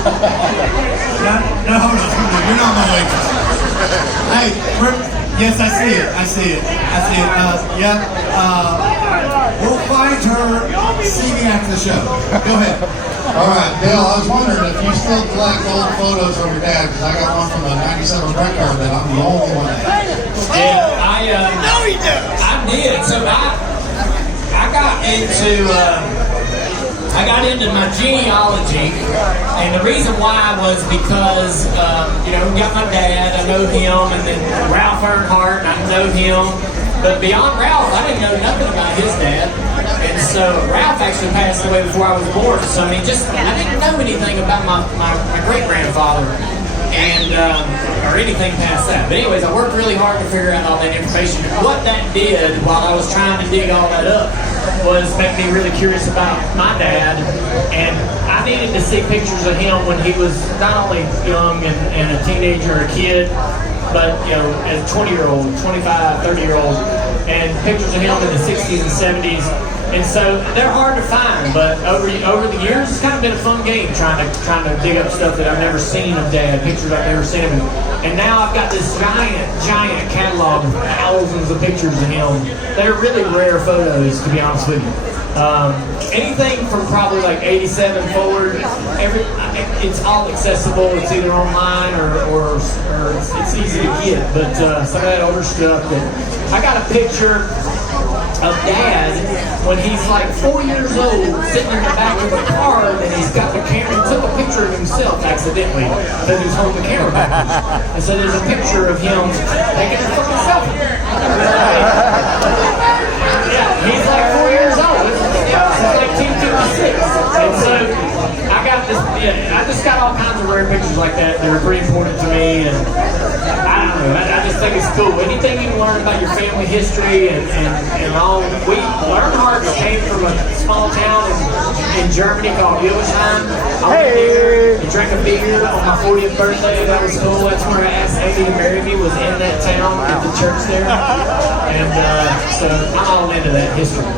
No, hold on. You're not my waitress. Hey, yes, I see it. Yep. We'll find her singing after the show. Go ahead. All right, Bill, I was wondering if you still collect old photos from your dad, because I got one from the '97 record that I'm the only one that has. Yeah, I did. So I got into my genealogy, and the reason why was because we got my dad. I know him, and then Ralph Earnhardt. I know him, but beyond Ralph, I didn't know nothing about his dad. And so Ralph actually passed away before I was born. So I didn't know anything about my great grandfather. And or anything past that. But anyways, I worked really hard to figure out all that information. What that did while I was trying to dig all that up was make me really curious about my dad. And I needed to see pictures of him when he was not only young and a teenager or a kid, but as a 20-year-old, 25, 30-year-old, and pictures of him in the 60s and 70s. And so they're hard to find, but over the years, it's kind of been a fun game trying to dig up stuff that I've never seen of Dad, pictures I've never seen of him. And now I've got this giant catalog of thousands of pictures of him. They're really rare photos, to be honest with you. Anything from probably like 87 forward, it's all accessible. It's either online or it's easy to get. But some of that older stuff I got a picture of Dad when he's like 4 years old, sitting in the back of a car, and he's got the camera. He took a picture of himself accidentally because he was holding the camera backwards. And so there's a picture of him taking a fucking selfie. Yeah, he's like 4 years old. It's like 1956. And so I got this. I just got all kinds of rare pictures like that that are pretty important to me, and I don't know. I just think it's cool. Anything you can learn about your family history and all. Earnhardt came from a small town in Germany called Hildesheim. I went there and drank a beer on my 40th birthday. That was cool. That's where I asked Amy to marry me. Was in that town at the church there, and so I'm all into that history.